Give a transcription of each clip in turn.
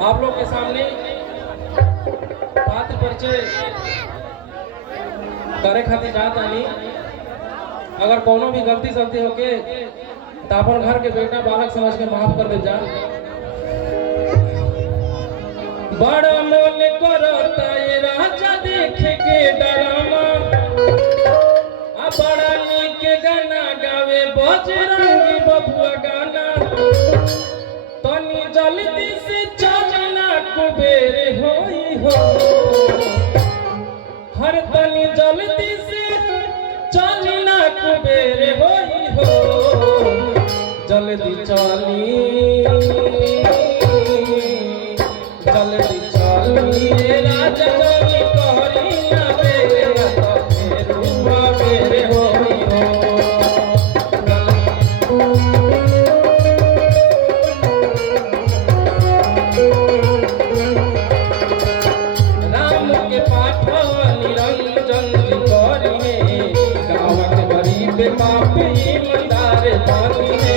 आप लोग के सामने पात्र परिचय करे खातिर जात आनी। अगर कोनो भी गलती सलती होके तो अपन घर के बेटा बालक समझ के माफ कर दे जा। बड़ा मोल करता ये राजा देख के डरामा, बड़ा नीक गाना गावे बजरंगी बबुआ गाना। तनी जल्दी से चलना कुबेर होई हो, हर तनी जल्दी से चलना कुबेर होई हो। जल्दी चली जल्दी चली राजा जल्दी कहरी ना बेरे ना तो रुआ बेरे होई हो। राम के पाठ निरंजन करिए, गाँव के गरीब बाप ईमानदार बनिए।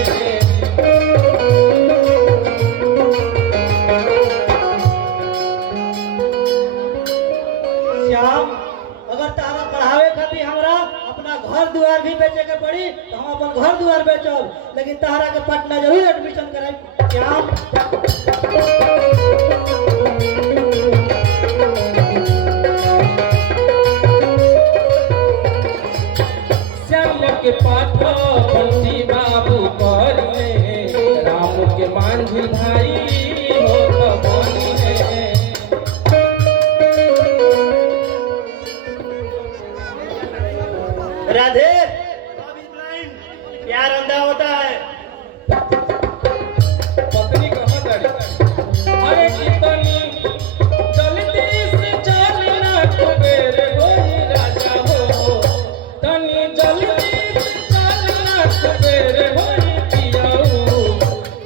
अगर तारा पढ़ावे खातिर हमरा अपना घर दुआर भी बेचे के पड़ी तो हम अपन घर दुआर बेचब, लेकिन तारा के पटना जरूर एडमिशन कराई। श्याम के पाठ बंटी बाबू करिए, राम के मांझी भाई हो तो बनिए। राधे, प्यार अंधा होता है। पत्नी कहाँ गई? अरे कितनी जल्दी से चलना कुबेर होई राजा हो, तनी जल्दी से चलना कुबेर होई पियाऊ।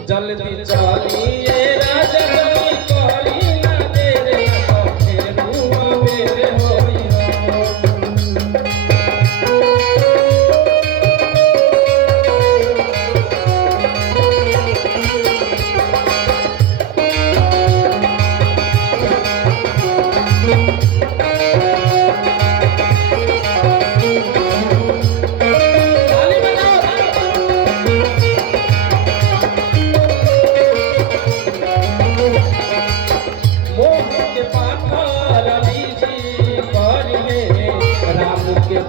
जल्दी चलिए राजा जल्दी कहरी ना देरे ना तो फिर रुआ बेरे होई हो।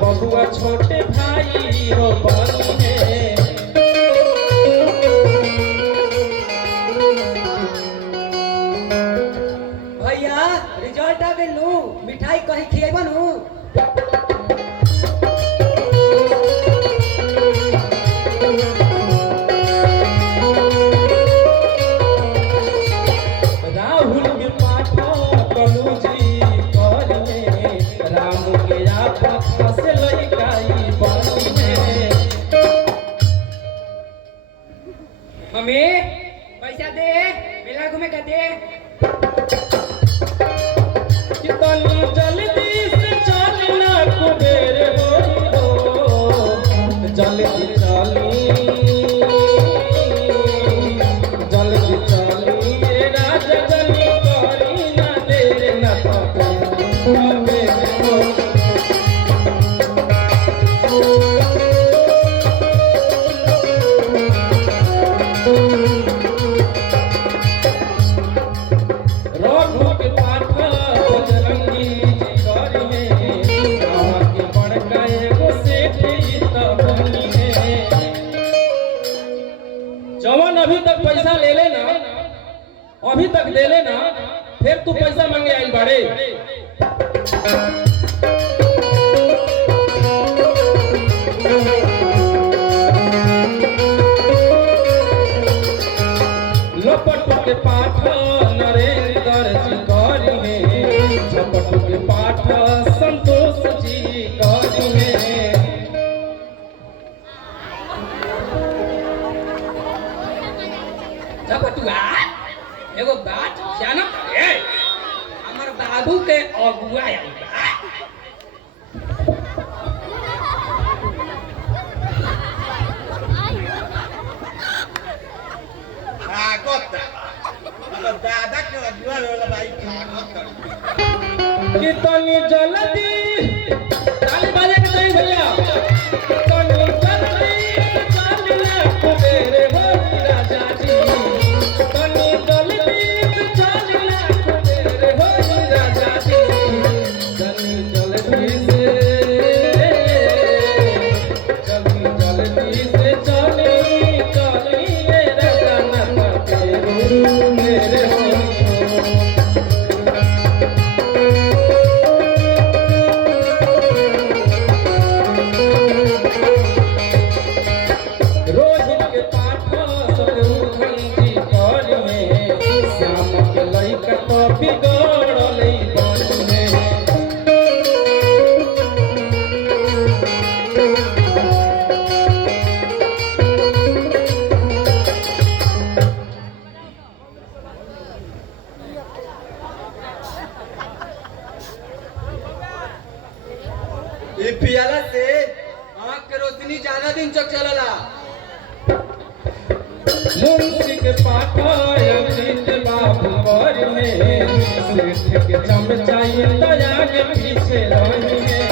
बबुआ छोटे भाई हो बनिए। भैया रिजल्ट आ गइल नु, मिठाई कहीं खिएबा नु। राहुल के पाठ कलू जी करिए, राम के आप से लइकाई बनिए। मम्मी पैसा दे, मेला घूमे का दे। कितनी जल्दी से चलना कुबेर होई हो, जल्दी चली जल्दी चली ये राजा जल्दी कहरी ना देरे ना तो रुआ बेरे होई। रघु के पाठ बजरंगी जी करिए, गाँव के बड़का एगो सेठ त बनिए। जवन अभी तक पैसा ले लेना, अभी तक दे लेना, फिर तू पैसा मांगे आइल बाड़े। लपट के पाठ नरेंद्र जी करिए, झपट के पाठ संतोष जी करिए। झपटुआ एगो बात जानत रे, हमर बाबू के अगुआ आइल बा। कितनी जल्दी ताली बजा के सही भैया कितनी जल्दी चलना कुबेर हो राजा जी कितनी जल्दी चलना कुबेर हो राजा जी जल्दी जल्दी से चली ये राजा ना मेरे हो ये पियाला से आँख के रोशनी ज्यादा दिन तक चलला। मुंशी के पापाया प्रीत बाबू पर में सेठ के चमचाई दया के पीछे रही है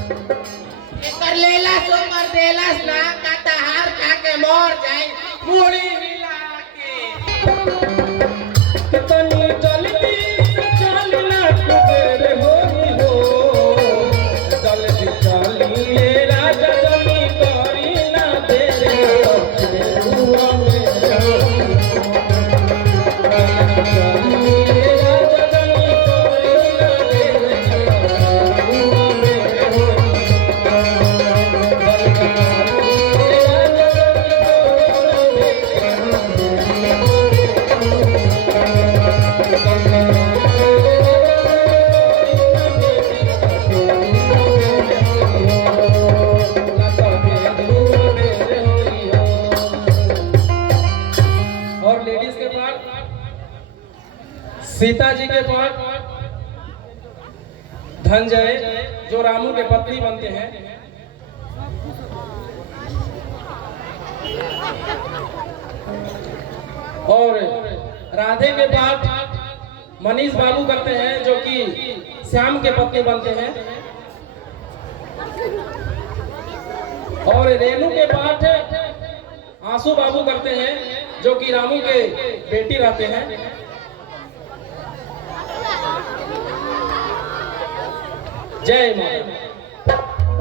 एकर लेला सो कर देलास ना का तहार खा के मर जाई मुड़ी हिला के कितनी जल्दी चलना कुबेर हो जल्दी चलिए राजा जल्दी करी ना देर हुआ चलिए राजा जल्दी करी ना देर हुआ और लेडीज के पास सीता जी के पास धनंजय जो रामू के पत्नी बनते हैं और राधे के पास मनीष बाबू करते हैं जो कि श्याम के पत्नी बनते हैं और रेणु के पास आंसू बाबू करते हैं जो कि रामू के बेटी रहते हैं। जय माता।